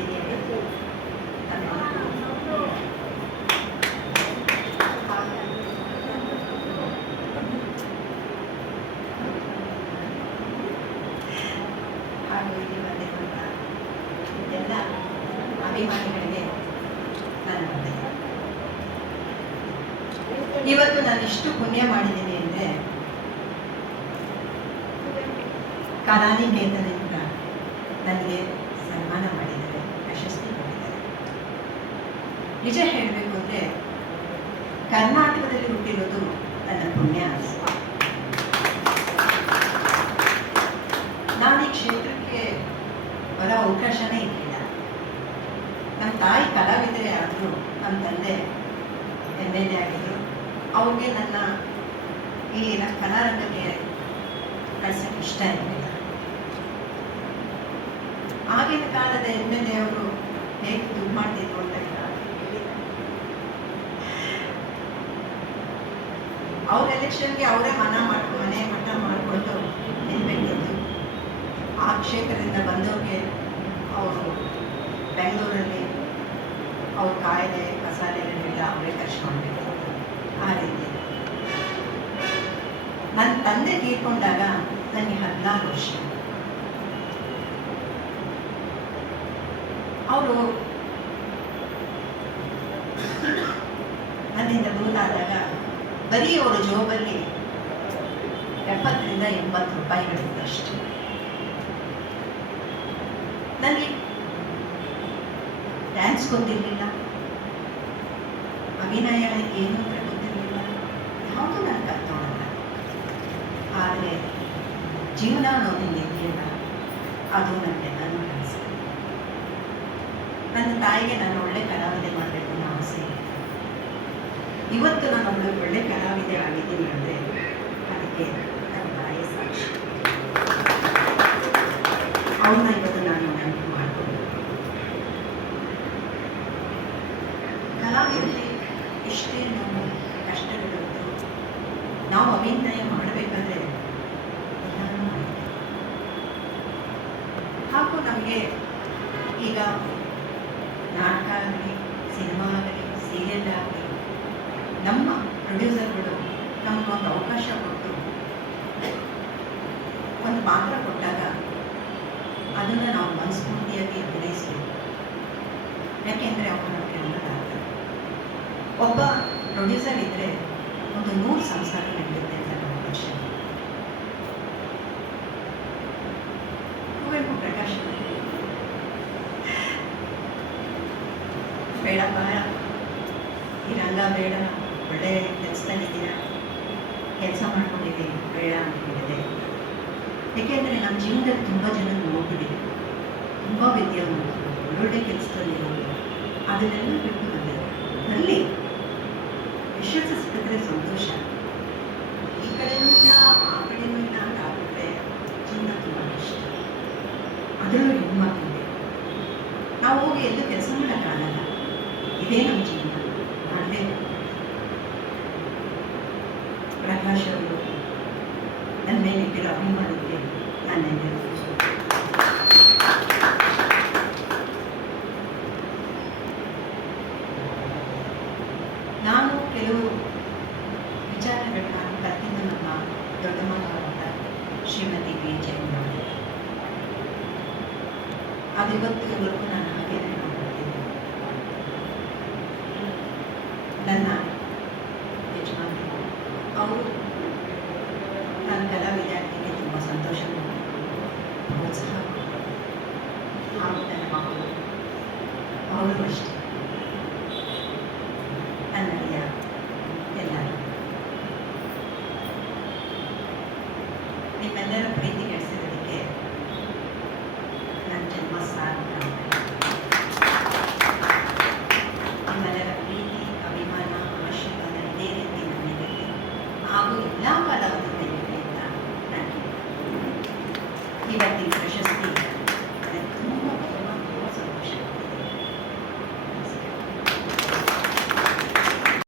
ಏನಿದೆ ಹಾಗೂ ಇಲ್ಲಿ ಬಂದಿರುವಂಥ ಎಲ್ಲ ಅಭಿಮಾನಿಗಳಿಗೆ ನನ್ನ ವಂದನೆ. ಇವತ್ತು ನಾನು ಇಷ್ಟು ಪುಣ್ಯ ಮಾಡಿದ್ದೀನಿ ಅಂದರೆ ಕಲಾನಿಕೇತನದಿಂದ ನನಗೆ ಸನ್ಮಾನ ಮಾಡಿದ್ದಾರೆ, ಪ್ರಶಸ್ತಿ ಕೊಟ್ಟಿದ್ದಾರೆ. ನಿಜ ಹೇಳಬೇಕು ಅಂದರೆ ಕರ್ನಾಟಕದಲ್ಲಿ ಹುಟ್ಟಿರೋದು ನನ್ನ ಪುಣ್ಯ ಅನಿಸ್ತು. ನಾನು ಈ ಕ್ಷೇತ್ರಕ್ಕೆ ಬರೋ ಅವಕಾಶನೇ ಇರಲಿಲ್ಲ. ನಮ್ಮ ತಾಯಿ ಕಲಾವಿದರೆ ಆದರೂ ನಮ್ಮ ತಂದೆ MLA ಆಗಿದ್ದರು. ಅವ್ರಿಗೆ ನನ್ನ ಇಲ್ಲಿನ ಕಲಾರಂಗಕ್ಕೆ ಕಳ್ಸೋಕ್ಕೆ ಇಷ್ಟ ಇರಲಿಲ್ಲ. ಆಗಿನ ಕಾಲದ MLA ಅವರು ಹೇಗೆ ದುಡ್ಡು ಮಾಡ್ತಿದ್ರು ಅಂತ ಅವ್ರ ಎಲೆಕ್ಷನ್ಗೆ ಅವರೇ ಮನೆ ಮಠ ಮಾಡಿಕೊಂಡು ನಿಲ್ಬೇಕಿತ್ತು. ಆ ಕ್ಷೇತ್ರದಿಂದ ಬಂದವ್ರಿಗೆ ಅವರು ಬೆಂಗಳೂರಲ್ಲಿ ಅವ್ರ ಕಾಯಿಲೆ ಮಸಾಲೆಗಳನ್ನೆಲ್ಲ ಅವರೇ ಖರ್ಚು ಮಾಡಬೇಕು. ಆ ರೀತಿ ನನ್ನ ತಂದೆ ತೀರ್ಕೊಂಡಾಗ ನನಗೆ 16 ವರ್ಷ. ಅವರು ನನ್ನಿಂದ ದೂರಾದಾಗ ಬರೀ ಅವರ ಜೋಬಲ್ಲಿ 70 ರಿಂದ 80 ರೂಪಾಯಿಗಳಿದ್ದಷ್ಟು. ನನಗೆ ಡ್ಯಾನ್ಸ್ ಗೊತ್ತಿರಲಿಲ್ಲ, ಅಭಿನಯ ಏನು ಗೊತ್ತಿರಲಿಲ್ಲ, ಯಾವುದೂ ನನಗೆ ಅರ್ಥ ಆಗಲ್ಲ. ಆದರೆ ಜೀವನ ಅನ್ನೋದೊಂದು ಇದೆಯಲ್ಲ, ಅದು ನನಗೆಲ್ಲನೂ ಕಲಿಸಿದೆ. ನನ್ನ ತಾಯಿಗೆ ನಾನು ಒಳ್ಳೆ ಕಲಾವಿದೆ ಮಾಡಬೇಕು ಅನ್ನೋ ಆಸೆ ಇದೆ. ಇವತ್ತು ನಾನು ಒಳ್ಳೆ ಕಲಾವಿದೆ ಆಗಿದ್ದೀನಿ ಅಂದರೆ ಅದಕ್ಕೆ ನನ್ನ ತಾಯಿ ಸಾಕ್ಷಿ. ಅವ್ರನ್ನ ಇವತ್ತು ನಾನು ನೆನಪು ಮಾಡಿಕೊಂಡು ಕಲಾವಿದಲ್ಲಿ ಎಷ್ಟೇ ನಾವು ಕಷ್ಟಗಳಿರುತ್ತೋ ನಾವು ಅಭಿನಯ ಮಾಡಬೇಕಾದ್ರೆ ಎಲ್ಲರೂ ಮಾಡ್ತೀವಿ. ಹಾಗೂ ನಮಗೆ ಈಗ ನಾಟಕ ಆಗಲಿ, ಸಿನಿಮಾ ಆಗಲಿ, ಸೀರಿಯಲ್ ಆಗಲಿ, ನಮ್ಮ ಪ್ರೊಡ್ಯೂಸರ್ಗಳು ನಮಗೊಂದು ಅವಕಾಶ ಕೊಟ್ಟು ಒಂದು ಪಾತ್ರ ಕೊಟ್ಟಾಗ ಅದನ್ನು ನಾವು ಮನಸ್ಫೂರ್ತಿಯಾಗಿ ಅಭಿನಯಿಸಬೇಕು. ಯಾಕೆಂದರೆ ಅವರು ನಮಗೆ ಅನ್ನೋದಾಗ್ತದೆ. ಒಬ್ಬ ಪ್ರೊಡ್ಯೂಸರ್ ಇದ್ದರೆ ಒಂದು 100 ಸಂಸಾರ ನಡೆಯುತ್ತೆ ಅಂತ ನಮ್ಮ ಪಕ್ಷ. ಕುವೆಂಪು ಪ್ರಕಾಶ್ ಬೇಡಪ್ಪ, ಈ ರಂಗ ಬೇಡ, ಒಳ್ಳೆ ಕೆಲಸದಲ್ಲಿದ್ದೀರ, ಕೆಲಸ ಮಾಡ್ಕೊಂಡಿದ್ದೀನಿ, ಬೇಡ ಅಂತ ಹೇಳಿದೆ. ಏಕೆಂದರೆ ನಮ್ಮ ಜೀವನದಲ್ಲಿ ತುಂಬ ಜನ ನೋಡ್ಬಿಟ್ಟಿದೆ, ತುಂಬ ವಿದ್ಯಾವಂತರು, ಒಳ್ಳೊಳ್ಳೆ ಕೆಲಸದಲ್ಲಿರೋರು, ಅದನ್ನೆಲ್ಲ ಬಿಟ್ಟು ಬಂದಿದೆ. ಅಲ್ಲಿ ಯಶಸ್ಸು ಸಿಕ್ಕಿದ್ರೆ ಸಂತೋಷ, ಈ ಕಡೆನೂ ಇಲ್ಲ ಆ ಕಡೆನೂ ಇಲ್ಲ ಅಂತ ಆಗ್ಬಿಟ್ರೆ ಜೀವನ ತುಂಬ ಕಷ್ಟ. ಅದರಲ್ಲೂ ಹೆಣ್ಮಕ್ಳಿಗೆ ನಾವು ಹೋಗಿ ಎಲ್ಲೂ ಕೆಲಸ ಮಾಡೋಕ್ಕಾಗಲ್ಲ. ಇದೇ ನಮ್ಮ ಜೀವನ, ಮಾಡಬೇಕು. ಪ್ರಕಾಶ್ ಅವರು ನನ್ನ ಮೇಲಿಟ್ಟಿರೋ ಅಭಿಮಾನಕ್ಕೆ ನಾನು ನಾನು ಕೆಲವು ವಿಚಾರಗಳನ್ನ ಕಲ್ತಿದ್ದು ನಮ್ಮ ದೊಡ್ಡಮ್ಮನವರಾದ ಶ್ರೀಮತಿ ಬಿ ಜಯಮ್ಮ. ಅದು ಇವತ್ತಿವರೆಗೂ ನಾನು ಹಾಗೆ ಮಾಡ್ತೀನಿ. ನನ್ನ ಯಜಮಾನಿ ಅವರು ನನ್ನ ಕಲಾ ವಿದ್ಯಾರ್ಥಿಗೆ ತುಂಬ ಸಂತೋಷ ಪ್ರೋತ್ಸಾಹ. ಹಾಗೂ ನನ್ನ ಮಕ್ಕಳು ಅವರು ಅಷ್ಟೇ, ನನ್ನಯ್ಯ ಎಲ್ಲರೂ. ನಿಮ್ಮೆಲ್ಲರ ಪ್ರೀತಿ ಗಳಿಸಿರೋದಕ್ಕೆ ನನ್ನ ಜನ್ಮ ಸಾರ್ಥಕ. ನಿಮ್ಮೆಲ್ಲರ ಪ್ರೀತಿ, ಅಭಿಮಾನ, ಆಶೀರ್ವಾದ ಇದೇ ರೀತಿ ನನ್ನಿರಲಿ ಹಾಗೂ ಎಲ್ಲ ಕಲಾವಿದರಿರಲಿ ಅಂತ ನಾನು ಇವತ್ತು